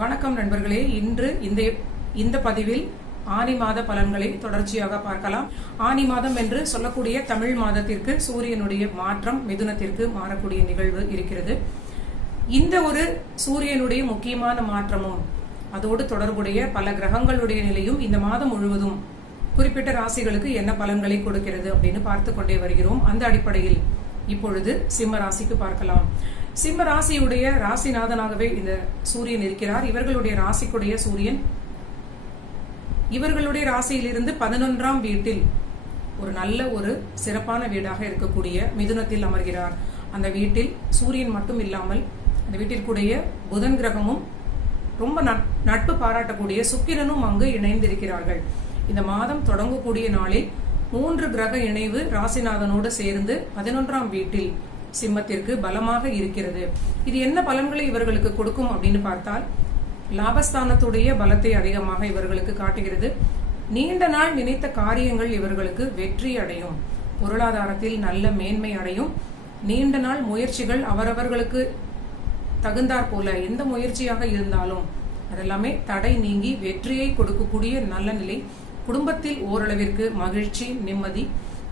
வணக்கம் நண்பர்களே. இன்று இந்த பதிவில் ஆனி மாத பலன்களை தொடர்ச்சியாக பார்க்கலாம். ஆனி மாதம் என்று சொல்லக்கூடிய தமிழ் மாதத்திற்கு சூரியனுடைய மாற்றம் மிதுனத்திற்கு மாறக்கூடிய நிகழ்வு இருக்கிறது. இந்த ஒரு சூரியனுடைய முக்கியமான மாற்றமும் அதோடு தொடர்புடைய பல கிரகங்களுடைய நிலையும் இந்த மாதம் முழுவதும் குறிப்பிட்ட ராசிகளுக்கு என்ன பலன்களை கொடுக்கிறது அப்படின்னு பார்த்து கொண்டே வருகிறோம். அந்த அடிப்படையில் இப்பொழுது சிம்ம ராசிக்கு பார்க்கலாம். சிம்ம ராசியுடைய ராசிநாதனாகவே இந்த சூரியன் இருக்கிறார். இவர்களுடைய ராசிக்குடைய சூரியன் இவர்களுடைய ராசியிலிருந்து 11ஆம் வீட்டில் ஒரு நல்ல ஒரு சிறப்பான வீடாக இருக்கக்கூடிய மிதுனத்தில் அமர்கிறார். அந்த வீட்டில் சூரியன் மட்டும் இல்லாமல் அந்த வீட்டிற்குடைய புதன் கிரகமும் ரொம்ப நட்பு பாராட்டக்கூடிய சுக்கிரனும் அங்கு இணைந்திருக்கிறார்கள். இந்த மாதம் தொடங்கக்கூடிய நாளில் 3 கிரக இணைவு ராசிநாதனோடு சேர்ந்து 11ஆம் வீட்டில் சிம்மத்திற்கு பலமாக இருக்கிறது. இது என்ன பலன்களை இவர்களுக்கு கொடுக்கும் அப்படின்னு பார்த்தால், லாபஸ்தானத்துடைய பலத்தை அதிகமாக இவர்களுக்கு காட்டுகிறது. நீண்ட நாள் நினைத்த காரியங்கள் இவர்களுக்கு வெற்றி அடையும். பொருளாதாரத்தில் நல்ல மேன்மை அடையும். நீண்ட நாள் முயற்சிகள் அவரவர்களுக்கு தகுந்தாற் போல எந்த முயற்சியாக இருந்தாலும் அதெல்லாமே தடை நீங்கி வெற்றியை கொடுக்கக்கூடிய நல்ல நிலை. குடும்பத்தில் ஓரளவிற்கு மகிழ்ச்சி, நிம்மதி.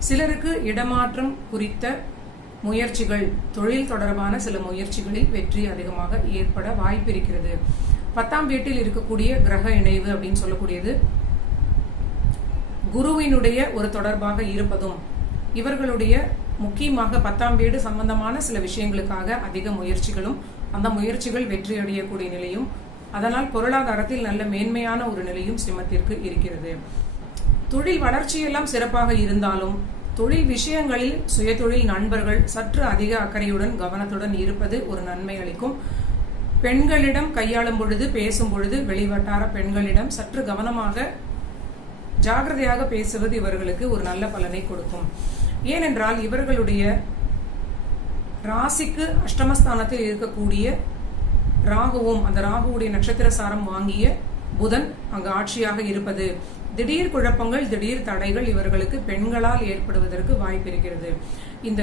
சிலருக்கு இடமாற்றம் குறித்த முயற்சிகள், தொழில் தொடர்பான சில முயற்சிகளில் வெற்றி அதிகமாக ஏற்பட வாய்ப்பு இருக்கிறது. 10ஆம் வீட்டில் இருக்கக்கூடிய கிரக இணைவு அப்படின்னு சொல்லக்கூடியது குருவினுடைய ஒரு தொடர்பாக இருப்பதும் இவர்களுடைய முக்கியமாக 10ஆம் வீடு சம்பந்தமான சில விஷயங்களுக்காக அதிக முயற்சிகளும் அந்த முயற்சிகள் வெற்றி அடையக்கூடிய நிலையும், அதனால் பொருளாதாரத்தில் நல்ல மேன்மையான ஒரு நிலையும் சிம்மத்திற்கு இருக்கிறது. தொழில் வளர்ச்சியெல்லாம் சிறப்பாக இருந்தாலும் தொழில் விஷயங்களில் சுயதொழில் நண்பர்கள் சற்று அதிக அக்கறையுடன் கவனத்துடன் இருப்பது ஒரு நன்மை அளிக்கும். பெண்களிடம் கையாளும் பொழுது, பேசும் பொழுது வெளிவட்டார பெண்களிடம் சற்று கவனமாக ஜாகிரதையாக பேசுவது இவர்களுக்கு ஒரு நல்ல பலனை கொடுக்கும். ஏனென்றால் இவர்களுடைய ராசிக்கு அஷ்டமஸ்தானத்தில் இருக்கக்கூடிய ராகுவும் அந்த ராகுவுடைய நட்சத்திர சாரம் வாங்கிய புதன் அங்கு ஆட்சியாக இருப்பது திடீர் குழப்பங்கள், திடீர் தடைகள் இவர்களுக்கு பெண்களால் ஏற்படுவதற்கு வாய்ப்பு இருக்கிறது. இந்த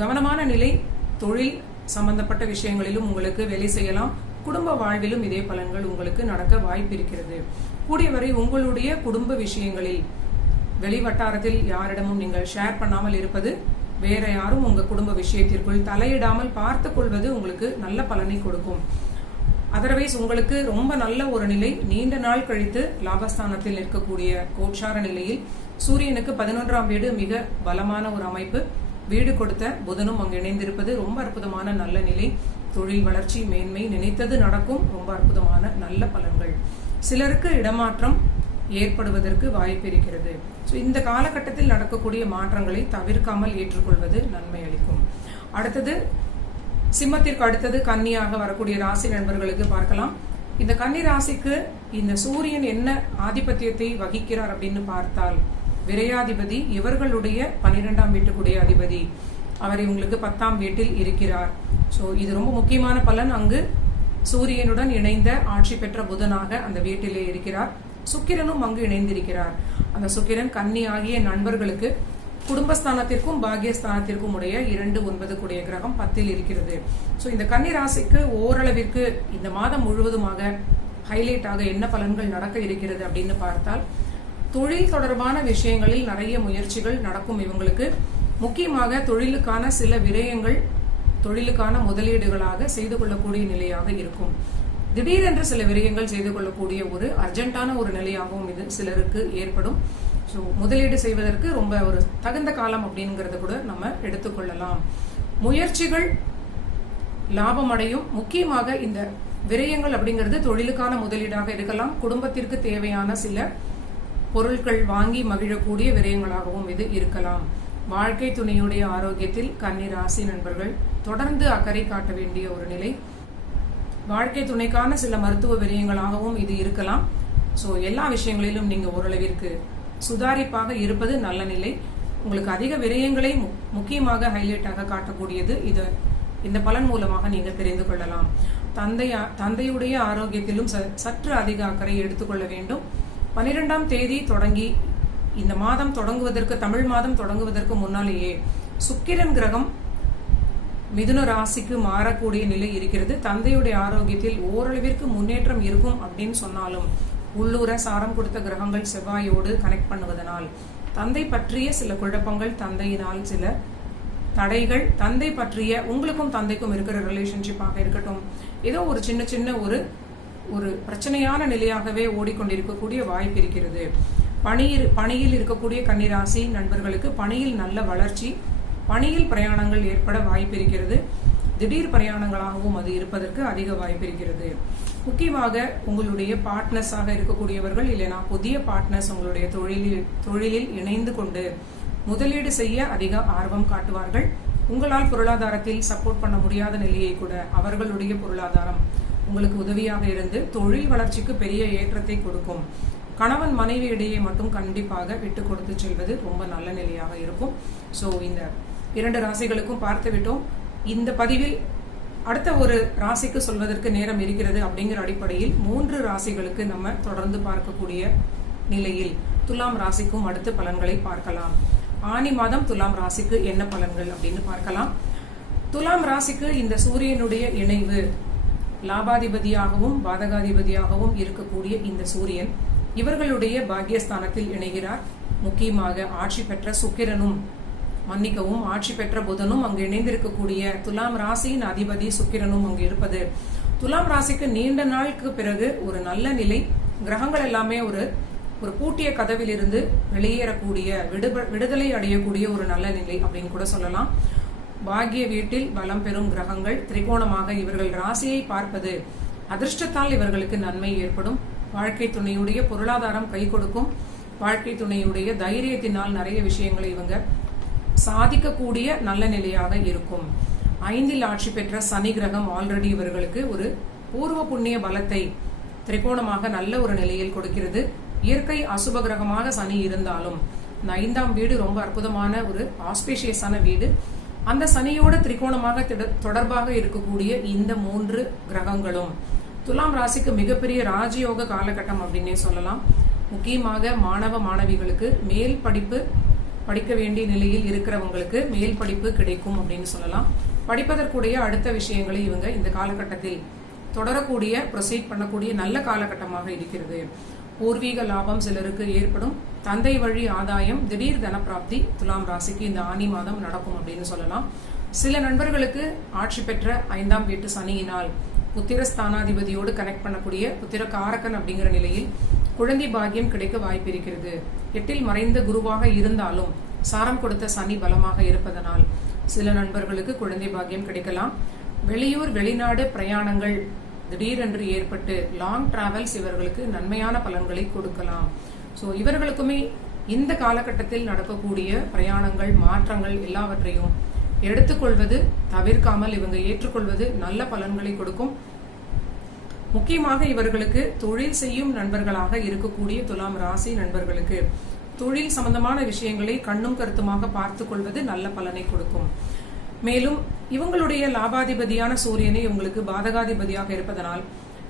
கவனமான நிலை தொழில் சம்பந்தப்பட்ட விஷயங்களிலும் உங்களுக்கு வேலை செய்யலாம். குடும்ப வாழ்விலும் இதே பலன்கள் உங்களுக்கு நடக்க வாய்ப்பு இருக்கிறது. கூடியவரை உங்களுடைய குடும்ப விஷயங்களில் வெளிவட்டாரத்தில் யாரிடமும் நீங்கள் ஷேர் பண்ணாமல் இருப்பது, வேற யாரும் உங்க குடும்ப விஷயத்திற்குள் தலையிடாமல் பார்த்துக் கொள்வது உங்களுக்கு நல்ல பலனை கொடுக்கும். அதர்வைஸ் உங்களுக்கு ரொம்ப நல்ல ஒரு நிலை. நீண்ட நாள் கழித்து லாபஸ்தானத்தில் இருக்கக்கூடிய கோட்சார நிலையில் சூரியனுக்கு 11ஆம் வீடு மிக பலமான ஒரு அமைப்பு. வீடு கொடுத்த புதனும் அங்கு இணைந்திருப்பது ரொம்ப அற்புதமான நல்ல நிலை. தொழில் வளர்ச்சி, மேன்மை, நினைத்தது நடக்கும். ரொம்ப அற்புதமான நல்ல பலன்கள். சிலருக்கு இடமாற்றம் ஏற்படுவதற்கு வாய்ப்பு இருக்கிறது. இந்த காலகட்டத்தில் நடக்கக்கூடிய மாற்றங்களை தவிர்க்காமல் ஏற்றுக்கொள்வது நன்மை அளிக்கும். அடுத்தது சிம்மத்திற்கு அடுத்தது கன்னியாக வரக்கூடிய ராசி நண்பர்களுக்கு பார்க்கலாம். இந்த கன்னி ராசிக்கு இந்த சூரியன் என்ன ஆதிபத்தியத்தை வகிக்கிறார் அப்படின்னு பார்த்தால், விரையாதிபதி இவர்களுடைய 12ஆம் வீட்டுக்குடைய அதிபதி. அவர் இவங்களுக்கு 10ஆம் வீட்டில் இருக்கிறார். இது ரொம்ப முக்கியமான பலன். அங்கு சூரியனுடன் இணைந்த ஆட்சி பெற்ற புதனாக அந்த வீட்டிலே இருக்கிறார். சுக்கிரனும் அங்கு இணைந்திருக்கிறார். அந்த சுக்கிரன் கன்னி ஆகிய நண்பர்களுக்கு குடும்பஸ்தானத்திற்கும் பாகியஸ்தானத்திற்கும் உடைய 2, 9 கூடிய கிரகம் 10இல் இருக்கிறது. இந்த கன்னி ராசிக்கு ஓரளவிற்கு இந்த மாதம் முழுவதுமாக ஹைலைட் ஆக என்ன பலன்கள் நடக்க இருக்கிறது அப்படின்னு பார்த்தால், தொழில் தொடர்பான விஷயங்களில் நிறைய முயற்சிகள் நடக்கும். இவங்களுக்கு முக்கியமாக தொழிலுக்கான சில விரயங்கள் தொழிலுக்கான முதலீடுகளாக செய்து கொள்ளக்கூடிய நிலையாக இருக்கும். திடீரென்று சில விரயங்கள் செய்து கொள்ளக்கூடிய ஒரு அர்ஜென்டான ஒரு நிலையாகவும் இது சிலருக்கு ஏற்படும். முதலீடு செய்வதற்கு ரொம்ப ஒரு தகுந்த காலம் அப்படிங்கறத கூட நம்ம எடுத்துக்கொள்ளலாம். முயற்சிகள் லாபம் அடையும். முக்கியமாக இந்த விரயங்கள் அப்படிங்கிறது தொழிலுக்கான முதலீடாக இருக்கலாம். குடும்பத்திற்கு தேவையான சில பொருட்கள் வாங்கி மகிழக்கூடிய விரயங்களாகவும் இது இருக்கலாம். வாழ்க்கை துணையுடைய ஆரோக்கியத்தில் கன்னி ராசி நண்பர்கள் தொடர்ந்து அக்கறை காட்ட வேண்டிய ஒரு நிலை. வாழ்க்கை துணைக்கான சில மருத்துவ விரயங்களாகவும் இது இருக்கலாம். எல்லா விஷயங்களிலும் நீங்க ஓரளவிற்கு சுதாரிப்பாக இருப்பது நல்ல நிலை. உங்களுக்கு அதிக விரயங்களை முக்கியமாக ஹைலைட்டாக காட்டக்கூடியது இது. இந்த பலன் மூலமாக நீங்க தெரிந்து கொள்ளலாம். தந்தையுடைய ஆரோக்கியத்திலும் சற்று அதிக அக்கறை எடுத்துக்கொள்ள வேண்டும். 12ஆம் தேதி தொடங்கி இந்த மாதம் தொடங்குவதற்கு, தமிழ் மாதம் தொடங்குவதற்கு முன்னாலேயே சுக்கிரன் கிரகம் மிதுன ராசிக்கு மாறக்கூடிய நிலை இருக்கிறது. தந்தையுடைய ஆரோக்கியத்தில் ஓரளவிற்கு முன்னேற்றம் இருக்கும் அப்படின்னு சொன்னாலும் உள்ளூர சாரம் கொடுத்த கிரகங்கள் செவ்வாயோடு கனெக்ட் பண்ணுவதனால் தந்தை பற்றிய சில குழப்பங்கள், தந்தையினால் சில தடைகள், தந்தை பற்றிய உங்களுக்கும் தந்தைக்கும் இருக்கிற ரிலேஷன்ஷிப்பாக இருக்கட்டும், ஏதோ ஒரு சின்ன சின்ன ஒரு பிரச்சனையான நிலையாகவே ஓடிக்கொண்டிருக்கக்கூடிய வாய்ப்பு இருக்கிறது. பணியில் இருக்கக்கூடிய கன்னிராசி நண்பர்களுக்கு பணியில் நல்ல வளர்ச்சி, பணியில் பிரயாணங்கள் ஏற்பட வாய்ப்பு இருக்கிறது. திடீர் பிரயாணங்களாகவும் அது இருப்பதற்கு அதிக வாய்ப்பு இருக்கிறது. முக்கியமாக உங்களுடைய பார்ட்னர்ஸாக இருக்கக்கூடியவர்கள் இல்லைனா புதிய பார்ட்னர்ஸ் உங்களுடைய தொழிலில் இணைந்து கொண்டு முதலீடு செய்ய அதிக ஆர்வம் காட்டுவார்கள். உங்களால் பொருளாதாரத்தில் சப்போர்ட் பண்ண முடியாத நிலையை கூட அவர்களுடைய பொருளாதாரம் உங்களுக்கு உதவியாக இருந்து தொழில் வளர்ச்சிக்கு பெரிய ஏற்றத்தை கொடுக்கும். கணவன் மனைவி இடையே மட்டும் கண்டிப்பாக விட்டு கொடுத்து செல்வது ரொம்ப நல்ல நிலையாக இருக்கும். ஸோ இந்த 2 ராசிகளுக்கும் பார்த்து விட்டோம். இந்த பதிவில் அடுத்த ஒரு ராசிக்கு சொல்வதற்கு நேரம் இருக்கிறது அப்படிங்கிற அடிப்படையில் 3 ராசிகளுக்கு நம்ம தொடர்ந்து பார்க்கக்கூடிய நிலையில் துலாம் ராசிக்கும் அடுத்த பலன்களை பார்க்கலாம். ஆனி மாதம் துலாம் ராசிக்கு என்ன பலன்கள் அப்படின்னு பார்க்கலாம். துலாம் ராசிக்கு இந்த சூரியனுடைய இணைவு, லாபாதிபதியாகவும் பாதகாதிபதியாகவும் இருக்கக்கூடிய இந்த சூரியன் இவர்களுடைய பாக்கியஸ்தானத்தில் இணைகிறார். முக்கியமாக ஆட்சி பெற்ற சுக்கிரனும் ஆட்சி பெற்ற புதனும் அங்கு இணைந்திருக்கக்கூடிய துலாம் ராசியின் அதிபதி சுக்கிரனும் அங்கு இருப்பது துலாம் ராசிக்கு நீண்ட நாளுக்கு பிறகு ஒரு நல்ல நிலை. கிரகங்கள் எல்லாமே ஒரு பூட்டிய கதவில் இருந்து வெளியேறக்கூடிய விடுதலை அடையக்கூடிய ஒரு நல்ல நிலை அப்படின்னு கூட சொல்லலாம். பாக்கிய வீட்டில் பலம் பெறும் கிரகங்கள் திரிகோணமாக இவர்கள் ராசியை பார்ப்பது அதிர்ஷ்டத்தால் இவர்களுக்கு நன்மை ஏற்படும். வாழ்க்கை துணையுடைய பொருளாதாரம் கை கொடுக்கும். வாழ்க்கை துணையுடைய தைரியத்தினால் நிறைய விஷயங்களை இவங்க சாதிக்கக்கூடிய நல்ல நிலையாக இருக்கும். 5ல் ஆட்சி பெற்ற சனி கிரகம் ஆல்ரெடி இவர்களுக்கு ஒரு பூர்வ புண்ணிய பலத்தை திரிகோணமாக நல்ல ஒரு நிலையில் கொடுக்கிறது. இயற்கை அசுப கிரகமாக சனி இருந்தாலும் இந்த 5ஆம் வீடு ரொம்ப அற்புதமான ஒரு ஆஸ்பீஷியஸான வீடு. அந்த சனியோட திரிகோணமாக தொடர்பாக இருக்கக்கூடிய இந்த 3 கிரகங்களும் துலாம் ராசிக்கு மிகப்பெரிய ராஜயோக காலகட்டம் அப்படின்னே சொல்லலாம். முக்கியமாக மாணவ மாணவிகளுக்கு மேல் படிப்பு படிக்க வேண்டிய நிலையில் இருக்கிறவங்களுக்கு மேல் படிப்பு கிடைக்கும் அப்படின்னு சொல்லலாம். படிப்பதற்குடைய அடுத்த விஷயங்களை இவங்க இந்த காலகட்டத்தில் தொடரக்கூடிய ப்ரொசீட் பண்ணக்கூடிய நல்ல காலகட்டமாக இருக்கிறது. பூர்வீக லாபம் சிலருக்கு ஏற்படும். தந்தை வழி ஆதாயம், திடீர் தனப்பிராப்தி துலாம் ராசிக்கு இந்த ஆனி மாதம் நடக்கும் அப்படின்னு சொல்லலாம். சில நண்பர்களுக்கு ஆட்சி பெற்ற 5ஆம் வீட்டு சனியினால் புத்திரஸ்தானாதிபதியோடு கனெக்ட் பண்ணக்கூடிய புத்திர காரகன் அப்படிங்கிற நிலையில் குழந்தை பாக்கியம் கிடைக்க வாய்ப்பு இருக்கிறது. 8ல் மறைந்த குருவாக இருந்தாலும் சாரம் கொடுத்த சனி பலமாக இருப்பதனால் சில நண்பர்களுக்கு குழந்தை பாக்கியம் கிடைக்கலாம். வெளியூர் வெளிநாடு பிரயாணங்கள் திடீரென்று ஏற்பட்டு லாங் டிராவல்ஸ் இவர்களுக்கு நன்மையான பலன்களை கொடுக்கலாம். ஸோ இவர்களுக்குமே இந்த காலகட்டத்தில் நடக்கக்கூடிய பிரயாணங்கள் மாற்றங்கள் எல்லாவற்றையும் எடுத்துக்கொள்வது தவிர்க்காமல் இவங்க ஏற்றுக்கொள்வது நல்ல பலன்களை கொடுக்கும். முக்கியமாக இவர்களுக்கு தொழில் செய்யும் நண்பர்களாக இருக்கக்கூடிய துலாம் ராசி நண்பர்களுக்கு தொழில் சம்பந்தமான விஷயங்களை கண்ணும் கருத்துமாக பார்த்து கொள்வது நல்ல பலனை கொடுக்கும். மேலும் இவங்களுடைய லாபாதிபதியான சூரியனை இவங்களுக்கு பாதகாதிபதியாக இருப்பதனால்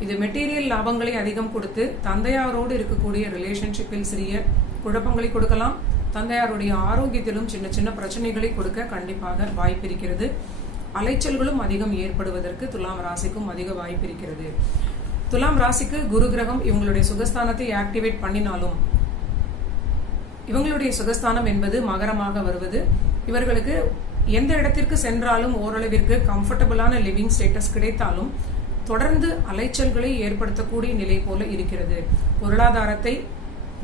இது மெட்டீரியல் லாபங்களை அதிகம் கொடுத்து தந்தையாரோடு இருக்கக்கூடிய ரிலேஷன்ஷிப்பில் சிறிய குழப்பங்களை கொடுக்கலாம். தந்தையாருடைய ஆரோக்கியத்திலும் சின்ன சின்ன பிரச்சனைகளை கொடுக்க கண்டிப்பாக வாய்ப்பு இருக்கிறது. அலைச்சல்களும் அதிகம் ஏற்படுவதற்கு துலாம் ராசிக்கும் அதிக வாய்ப்பு இருக்கிறது. துலாம் ராசிக்கு குரு கிரகம் இவங்களுடைய சுகஸ்தானத்தை ஆக்டிவேட் பண்ணினாலும் இவங்களுடைய சுகஸ்தானம் என்பது மகரமாக வருவது இவர்களுக்கு எந்த இடத்திற்கு சென்றாலும் ஓரளவிற்கு கம்ஃபர்டபுளான லிவிங் ஸ்டேட்டஸ் கிடைத்தாலும் தொடர்ந்து அலைச்சல்களை ஏற்படுத்தக்கூடிய நிலை போல இருக்கிறது. பொருளாதாரத்தை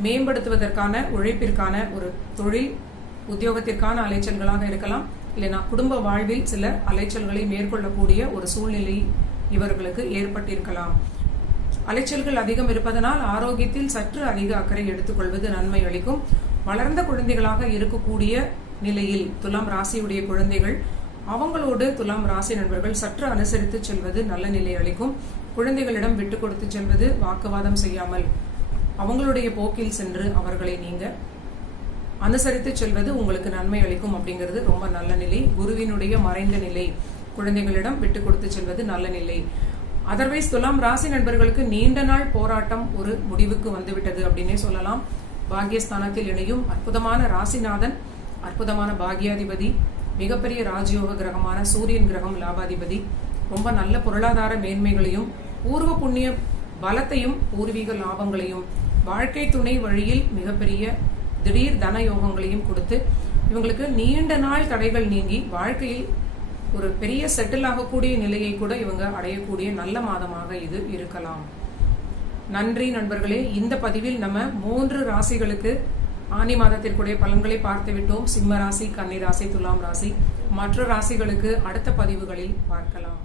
மேம்படுத்துவதற்கான உழைப்பிற்கான ஒரு தொழில் உத்தியோகத்திற்கான அலைச்சல்களாக இருக்கலாம். இல்லைனா குடும்ப வாழ்வில் சில அலைச்சல்களை மேற்கொள்ளக்கூடிய ஒரு சூழ்நிலை இவர்களுக்கு ஏற்பட்டிருக்கலாம். அலைச்சல்கள் அதிகம் இருப்பதனால் ஆரோக்கியத்தில் சற்று அதிக அக்கறை எடுத்துக்கொள்வது நன்மை அளிக்கும். வளர்ந்த குழந்தைகளாக இருக்கக்கூடிய நிலையில் துலாம் ராசியுடைய குழந்தைகள் அவங்களோடு துலாம் ராசி நண்பர்கள் சற்று அனுசரித்து செல்வது நல்ல நிலை அளிக்கும். குழந்தைகளிடம் விட்டு கொடுத்து செல்வது, வாக்குவாதம் செய்யாமல் அவங்களுடைய போக்கில் சென்று அவர்களை நீங்க அனுசரித்து செல்வது உங்களுக்கு நன்மை அளிக்கும் அப்படிங்கிறது ரொம்ப நல்ல நிலை. குருவினுடைய மறைந்த நிலை, குழந்தைகளிடம் விட்டு கொடுத்து செல்வது நல்ல நிலை. அதர்வைஸ் துலாம் ராசி நண்பர்களுக்கு நீண்ட நாள் போராட்டம் ஒரு முடிவுக்கு வந்துவிட்டது அப்படின்னே சொல்லலாம். பாக்கியஸ்தானத்தில் இணையும் அற்புதமான ராசிநாதன், அற்புதமான பாக்கியாதிபதி மிகப்பெரிய ராஜயோக கிரகமான சூரியன் கிரகம் லாபாதிபதி. ரொம்ப நல்ல பொருளாதார மேன்மைகளையும் பூர்வ புண்ணிய பலத்தையும் பூர்வீக லாபங்களையும் வாழ்க்கை துணை வழியில் மிகப்பெரிய திடீர் தன யோகங்களையும் கொடுத்து இவங்களுக்கு நீண்ட நாள் தடைகள் நீங்கி வாழ்க்கையில் ஒரு பெரிய செட்டில் ஆகக்கூடிய நிலையை கூட இவங்க அடையக்கூடிய நல்ல மாதமாக இது இருக்கலாம். நன்றி நண்பர்களே. இந்த பதிவில் நம்ம 3 ராசிகளுக்கு ஆனி மாதத்திற்குடைய பலன்களை பார்த்து விட்டோம். சிம்ம ராசி, கன்னி ராசி, துலாம் ராசி. மற்ற ராசிகளுக்கு அடுத்த பதிவுகளில் பார்க்கலாம்.